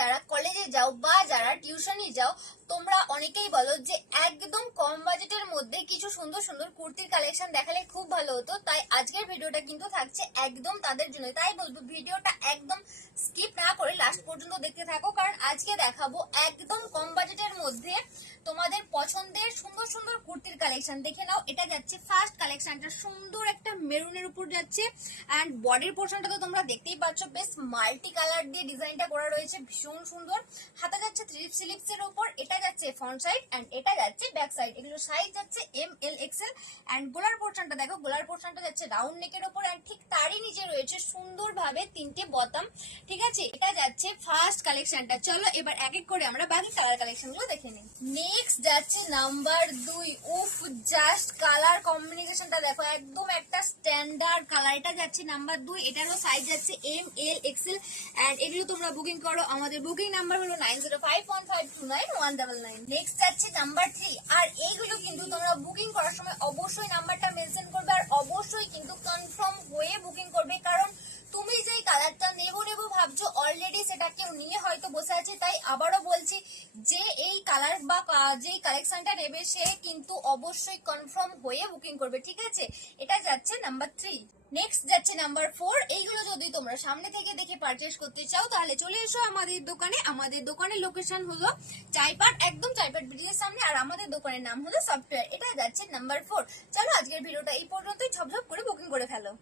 যারা কলেজে যাও বা যারা টিউশনি যাও, তোমরা অনেকেই বলো যে একদম কম বাজেটের মধ্যে কিছু সুন্দর সুন্দর কুর্তির কালেকশন দেখালে খুব ভালো হতো। তাই আজকের ভিডিওটা কিন্তু থাকছে একদম তাদের জন্য। তাই বলবো ভিডিওটা একদম স্কিপ না করে লাস্ট পর্যন্ত দেখতে থাকো, কারণ আজকে দেখাবো একদম কম বাজেটের মধ্যে তোমাদের পছন্দের সুন্দর সুন্দর কুর্তির কালেকশন। দেখে নাও, এটা যাচ্ছে ফার্স্ট কালেকশনটা, সুন্দর একটা মেরুনের উপর যাচ্ছে। এন্ড বডির পোর্শনটা তো তোমরা দেখতেই পাচ্ছ, বেশ মাল্টি কালার দিয়ে ডিজাইনটা করা রয়েছে, ভীষণ সুন্দর। হাতে যাচ্ছে থ্রি স্লিভস এর উপর, এটা যাচ্ছে ফ্রন্ট সাইড এন্ড এটা যাচ্ছে ব্যাক সাইড। এগুলো সাইজ যাচ্ছে এম এল এক্সেল। এন্ড গোলার পোর্শনটা দেখো, গোলার পোর্শনটা যাচ্ছে রাউন্ড নেকের উপর এন্ড ঠিক তারই নিচে রয়েছে সুন্দরভাবে তিনটে বোতাম। ঠিক আছে, এটা যাচ্ছে ফার্স্ট কালেকশনটা। চলো এবার এক এক করে আমরা বাকি কালার কালেকশন গুলো দেখে নিই। নেক্সট যাচ্ছে নাম্বার 2। উফ, জাস্ট কালার কম্বিনেশনটা দেখো, একদম একটা স্ট্যান্ডার্ড কালার। এটা যাচ্ছে নাম্বার 2, এটারও সাইজ যাচ্ছে এম এল এক্সেল। এন্ড এগুলো তোমরা বুকিং করো, আমাদের বুকিং নাম্বার হলো 9051529199। নেক্সট যাচ্ছে নাম্বার 3, আর এইগুলো কিন্তু তোমরা বুকিং করার সময় অবশ্যই নাম্বারটা মেনশন করবে আর অবশ্যই কিন্তু কনফার্ম হয়ে বুকিং করবে, কারণ তুমি যেই কালারটা নেবো ভাবছো অলরেডি সেটা কেউ নিয়ে হয়তো বসে আছে। তাই আবারও বলছি, যে এই কালার বা যেই কালেকশনটা নেবে সে কিন্তু অবশ্যই কনফার্ম হয়ে বুকিং করবে। ঠিক আছে, এটা যাচ্ছে নাম্বার 3। নেক্সট যাচ্ছে নাম্বার 4। এইগুলো যদি তোমরা সামনে থেকে দেখে পারচেস করতে চাও তাহলে চলে এসো আমাদের দোকানে। আমাদের দোকানের লোকেশন হলো চাইপাট, একদম চাইপাট ব্রিজের সামনে, আর আমাদের দোকানের নাম হলো সফটওয়্যার। এটা যাচ্ছে নাম্বার 4। চলো আজকের ভিডিওটা এই পর্যন্তই, ঝপঝপ করে বুকিং করে ফেলো।